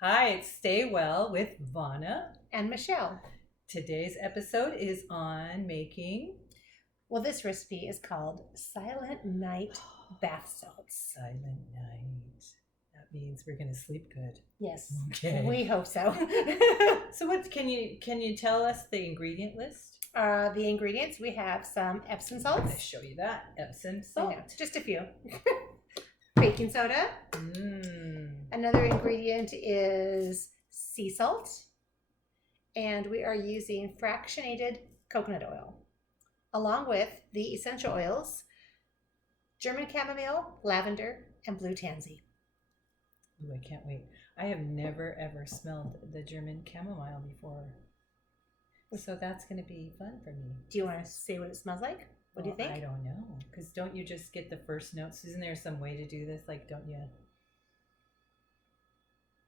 Hi, it's Stay Well with Vana. And Michelle. Today's episode is on making Well, this recipe is called Silent Night Bath Salts. Silent Night. That means we're going to sleep good. Yes. Okay. We hope so. So what can you tell us the ingredient list? The ingredients, we have some Epsom I'll salts. show you that. Epsom I know, salt. just a few. Baking soda. Mmm. Another ingredient is sea salt. And we are using fractionated coconut oil, along with the essential oils, German chamomile, lavender, and blue tansy. Ooh, I can't wait. I have never ever smelled the German chamomile before. So that's going to be fun for me. Do you want to say what it smells like? What do you think? I don't know. Because don't you just get the first notes? Isn't there some way to do this? Like, don't you?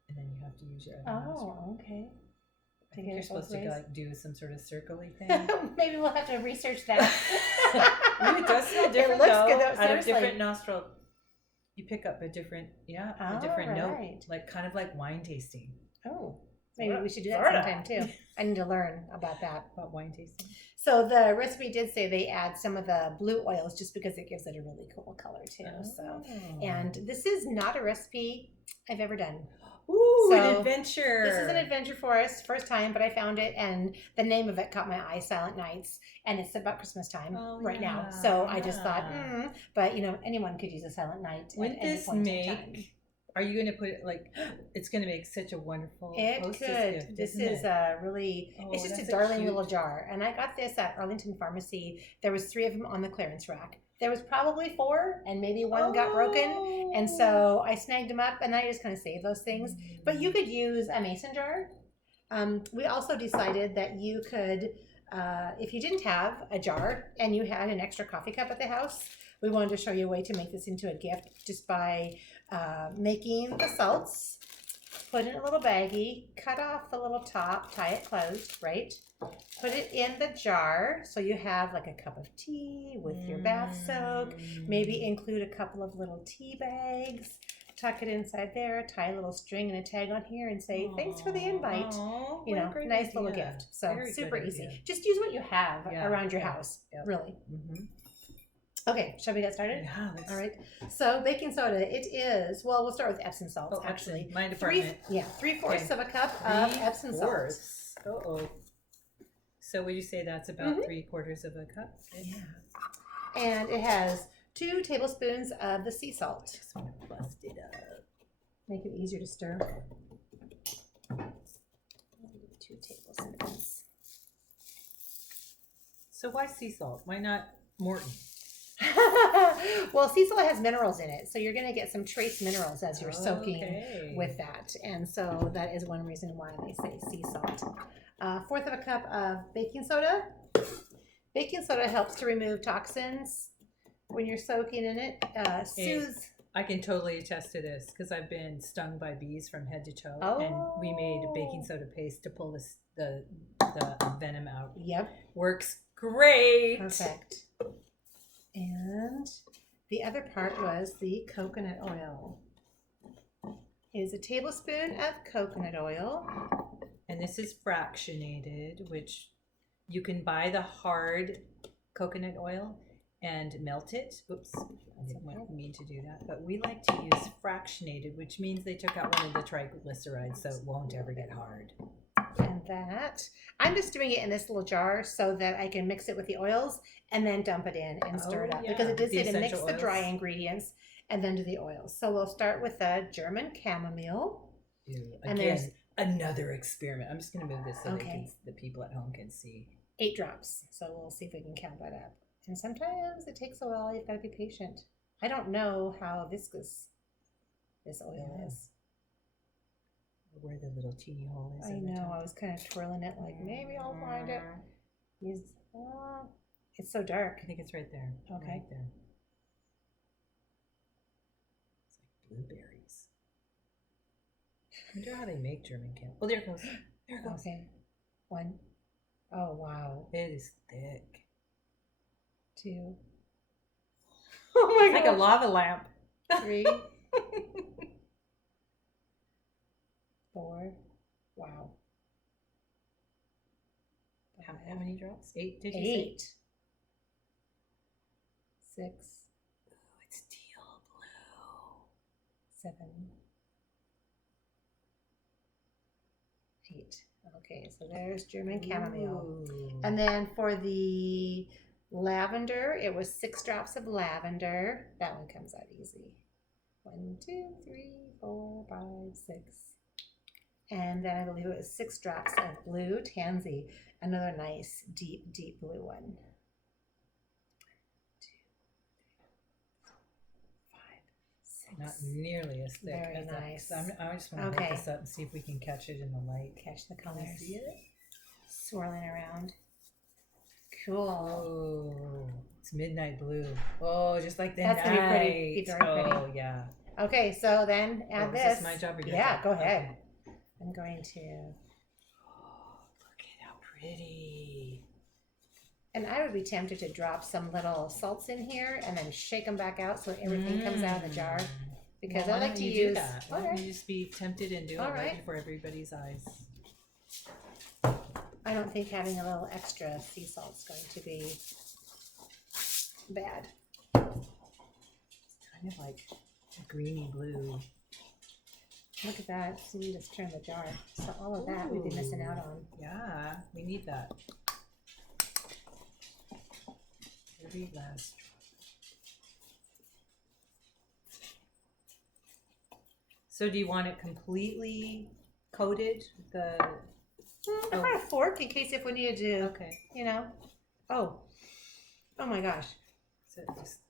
And then you have to use your other nostril. Oh, okay. I think you're supposed to like do some sort of circly thing. Maybe we'll have to research that. Ooh, it does smell different looks though. good, though, Out of seriously. different nostril, you pick up a different, a different right. note, like kind of like wine tasting. Oh, maybe we should do that Sorta. sometime too. I need to learn about that. About wine tasting. So the recipe did say they add some of the blue oils just because it gives it a really cool color too. So, and this is not a recipe I've ever done. Ooh, So, an adventure. This is an adventure for us, first time, but I found it, and the name of it caught my eye, Silent Nights, and it's about Christmas time right now. So I just thought, but anyone could use a Silent Night. Wouldn't at any this point in time. make? Are you going to put it like? It's going to make such a wonderful. It hostess could. gift, This isn't is it? a really. Oh, It's just a that's darling cute- little jar, and I got this at Arlington Pharmacy. There was 3 of them on the clearance rack. There was probably 4, and maybe one got broken, and so I snagged them up, and I just kind of saved those things. But you could use a mason jar. We also decided that you could, if you didn't have a jar and you had an extra coffee cup at the house, we wanted to show you a way to make this into a gift just by making the salts, put it in a little baggie, cut off the little top, tie it closed, right? Put it in the jar so you have like a cup of tea with your bath soak. Maybe include a couple of little tea bags. Tuck it inside there, tie a little string and a tag on here and say, thanks for the invite. Aw, You what a know, great nice little idea. gift. So Very super good easy. idea. Just use what you have Yeah, around your yeah, house, yeah. really. Mhm. Okay, shall we get started? Yeah, let's- All right. So baking soda, it is, well, we'll start with Epsom salts, Oh, actually. my department. 3/4 Okay. of a cup of Epsom salt. 3/4. Uh-oh. So would you say that's about 3/4 of a cup? Yeah. And it has 2 tablespoons of the sea salt. Just want to bust it up. Make it easier to stir. 2 tablespoons. So why sea salt? Why not Morton? Well, sea salt has minerals in it, so you're going to get some trace minerals as you're soaking Okay. with that, and so that is one reason why they say sea salt. 1/4 of a cup of baking soda. Baking soda helps to remove toxins when you're soaking in it. Soothes. I can totally attest to this because I've been stung by bees from head to toe, and we made baking soda paste to pull the venom out. Yep. Works great. Perfect. And the other part was the coconut oil. It is a tablespoon of coconut oil. And this is fractionated, which you can buy the hard coconut oil and melt it. Oops, I didn't mean to do that. But we like to use fractionated, which means they took out one of the triglycerides so it won't ever get hard. And that, I'm just doing it in this little jar so that I can mix it with the oils and then dump it in and stir it up. yeah. Because it did The say to mix essential the dry oils. ingredients and then do the oils. So we'll start with the German chamomile. Ew, And again, there's- another experiment. I'm just going to move this so Okay. the people at home can see. 8 drops. So we'll see if we can count that up. And sometimes it takes a while. You've got to be patient. I don't know how viscous this oil Yeah. is. Where the little teeny hole is. I in the know. top. I was kind of twirling it like maybe I'll find it. It's so dark. I think it's right there. Okay. Right there. It's like blueberries. I wonder how they make German camp. Oh, there it goes. There it goes. Okay. 1. Oh, wow. It is thick. 2. Oh my It's like a lava lamp. 3. 4. Wow. How many drops? 8, did you say? 8. 6. Oh, it's teal blue. 7. 8. Okay, so there's German chamomile. Ooh. And then for the lavender, it was 6 drops of lavender. That one comes out easy. 1, 2, 3, 4, 5, 6. And then I believe it was 6 drops of blue tansy. Another nice, deep, deep blue one. 2, 3, 4, 5, 6. Not nearly as thick Very as that. nice. So I just want to Okay. hold this up and see if we can catch it in the light. Catch the Can you colors. see it? Swirling around. Cool. Oh, it's midnight blue. Oh, just like the That's night. gonna be pretty- be very oh, pretty. yeah. Okay, so then add Oh, is this. this my job or your Yeah, job? go ahead. Okay. I'm going to, Oh, look at how pretty. and I would be tempted to drop some little salts in here and then shake them back out so everything comes out of the jar. Because Well, I why like don't to you do use. that. Why don't you just be tempted and do it All right right. before everybody's eyes? I don't think having a little extra sea salt is going to be bad. Kind of like a greeny blue. Look at that. So we just turn the jar. So all of that we'd be missing out on. Yeah, we need that. Every last drop. So do you want it completely coated? The I got a fork in case if we needed to, okay. you know. Oh my gosh. So just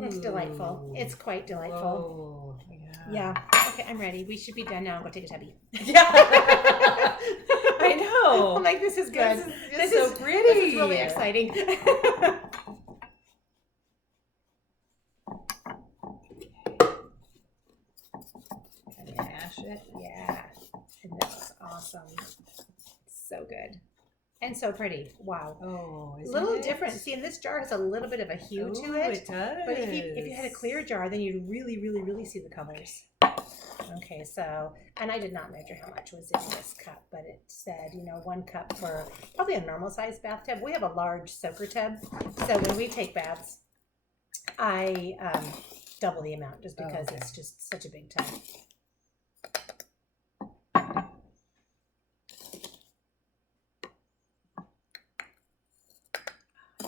It's delightful. It's quite delightful. Oh, yeah. Yeah. Okay, I'm ready. We should be done now and go take a tubby. Yeah. I know. I'm like, this is good. This is so pretty. This is really exciting. Mash it. Yeah. And that was awesome. So good. And so pretty. Wow. Oh, A isn't little it? different. See, and this jar has a little bit of a hue to Ooh, it. It does. But if you had a clear jar, then you'd really, really, really see the colors. Okay, so, and I did not measure how much was in this cup, but it said, 1 cup for probably a normal sized bathtub. We have a large soaker tub, so when we take baths, I double the amount just because okay. it's just such a big tub.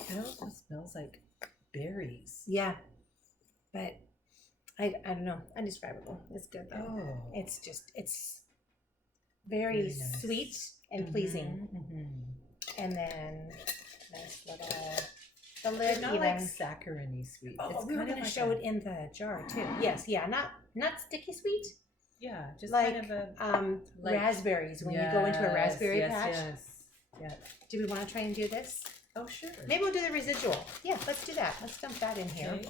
It also smells like berries. Yeah, but I don't know, indescribable. It's good though. Oh. It's very Very nice. sweet and pleasing. Mm-hmm. And then nice little, the lid It's not even. like saccharine sweet. Oh, It's we were kind of going to like show it in the jar too. Yes, yeah, not sticky sweet, Yeah, just like kind of a like- raspberries when you go into a raspberry patch. Yes. Yeah. Do we want to try and do this? Oh, sure. Maybe we'll do the residual. Yeah, let's do that. Let's dump that in here. Okay.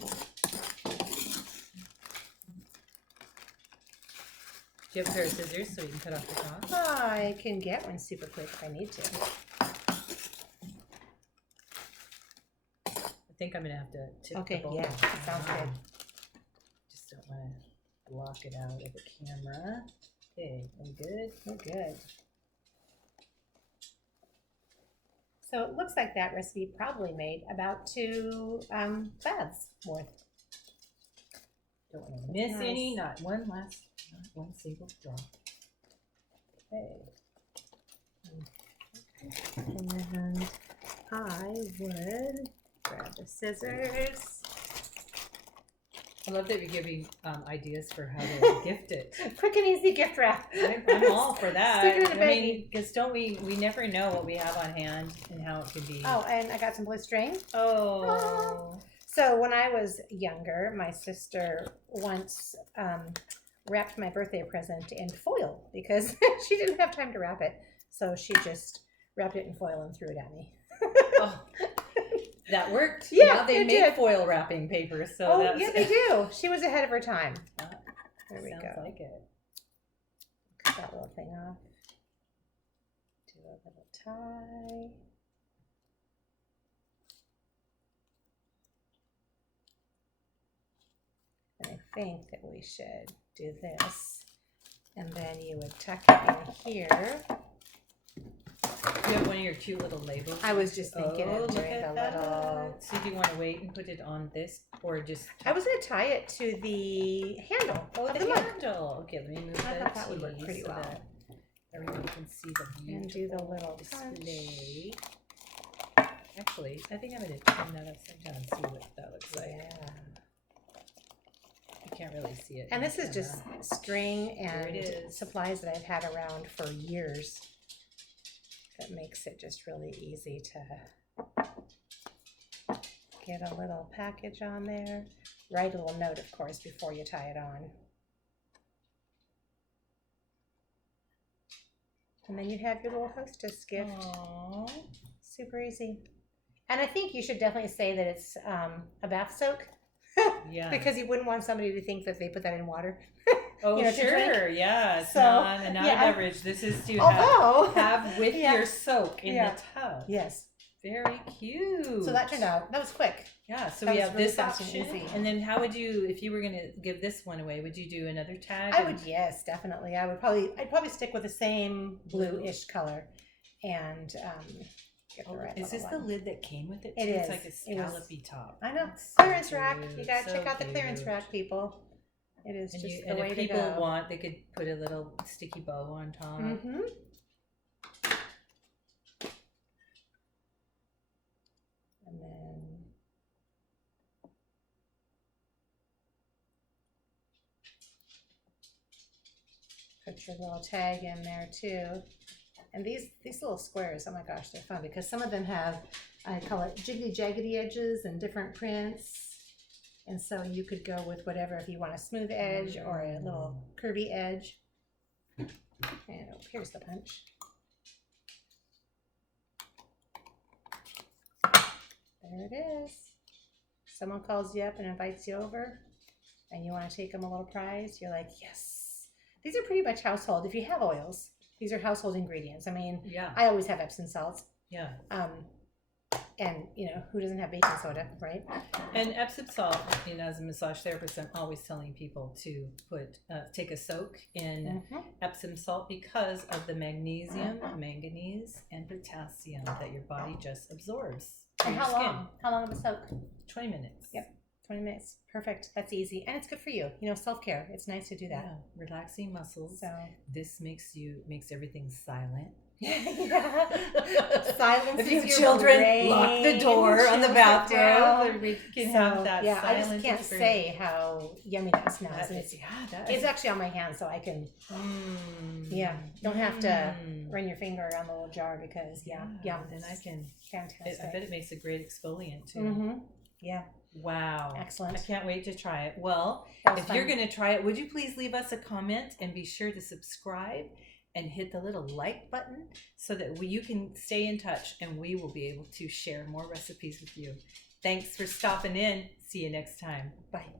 Do you have a pair of scissors so you can cut off the top? I can get one super quick if I need to. I think I'm gonna have to tip Okay, the bowl. yeah, that sounds good. Just don't want to block it out of the camera. Okay, are we good? We're good. So it looks like that recipe probably made about 2 baths worth. Don't want to miss Nice. any. Not one single drop. Okay. And I would grab the scissors. I love that you're giving ideas for how to gift it. Quick and easy gift wrap. I'm all for that. Stick it in the I mean, baggie. because don't we never know what we have on hand and how it could be. Oh, and I got some blue string. Oh. So when I was younger, my sister once wrapped my birthday present in foil because she didn't have time to wrap it. So she just wrapped it in foil and threw it at me. Oh, that worked. Yeah, Now they it make did. foil wrapping paper, so Oh, that's yeah, they do. She was ahead of her time. Ah, There we sounds go. like it. Cut that little thing off. Do a little tie. And I think that we should do this And then you would tuck it in here. You have one of your cute little labels. I was just thinking of look doing at a that. little. So do you want to wait and put it on this, or just? I was going to tie it to the handle of the the mug. handle. Okay, let me move I that. thought that would work to you pretty so well. that everyone can see the And beautiful do the little display. Actually, I think I'm going to turn that upside down and see what that looks like. Yeah. You can't really see it. And in this is the just camera. string There it and is. supplies that I've had around for years. That makes it just really easy to get a little package on there. Write a little note, of course, before you tie it on. And then you have your little hostess gift. Aww. Super easy. And I think you should definitely say that it's a bath soak. Yeah. Because you wouldn't want somebody to think that they put that in water. Oh, you know, to drink. sure. Yeah. It's So, not a yeah, beverage. This is to Although, have with Yeah. your soak in Yeah. the tub. yes. Very cute. So that turned out, that was quick. Yeah, so that we was have really this fast and option. easy. And then how would you, if you were going to give this one away, would you do another tag? I would, yes, definitely. I'd probably stick with the same blue-ish color and get the right Is this little the one. lid that came with it? It too? It's is. like a It was- scallopy top. I know. That's so Clearance rack. You cute, gotta so check out the clearance cute. rack, people. It is And, just the and way if to people go. want, they could put a little sticky bow on top. Mm-hmm. And then put your little tag in there too. And these little squares, oh my gosh, they're fun because some of them have, I call it jiggly jaggedy edges and different prints. And so you could go with whatever if you want a smooth edge or a little curvy edge. And oh, here's the punch. There it is. Someone calls you up and invites you over and you want to take them a little prize. You're like, yes. These are pretty much household. If you have oils, these are household ingredients. I mean, Yeah, I always have Epsom salts. yeah. And, you know, who doesn't have baking soda, right? And Epsom salt, you know, as a massage therapist, I'm always telling people to take a soak in Mhm. Epsom salt because of the magnesium, manganese, and potassium that your body just absorbs. through And your how skin. long? How long of a soak? 20 minutes. Yep. 20 minutes. Perfect. That's easy. And it's good for you. You know, self-care. It's nice to do that. Yeah, relaxing muscles. So, This makes everything silent. yeah. Silence If you is have your children, brain. lock the door on the Shuts it bathroom. down. We can So, have that yeah, I just silent can't experience. say how yummy that smells. That And is- it's actually on my hand, so I can yeah, don't have to run your finger around the little jar because yum. Then I can. Fantastic. I bet it makes a great exfoliant too. Mm-hmm. Yeah, Wow. excellent. I can't wait to try it. Well, That was if you're fun. going to try it, would you please leave us a comment and be sure to subscribe and hit the little like button so that you can stay in touch and we will be able to share more recipes with you. Thanks for stopping in. See you next time. Bye.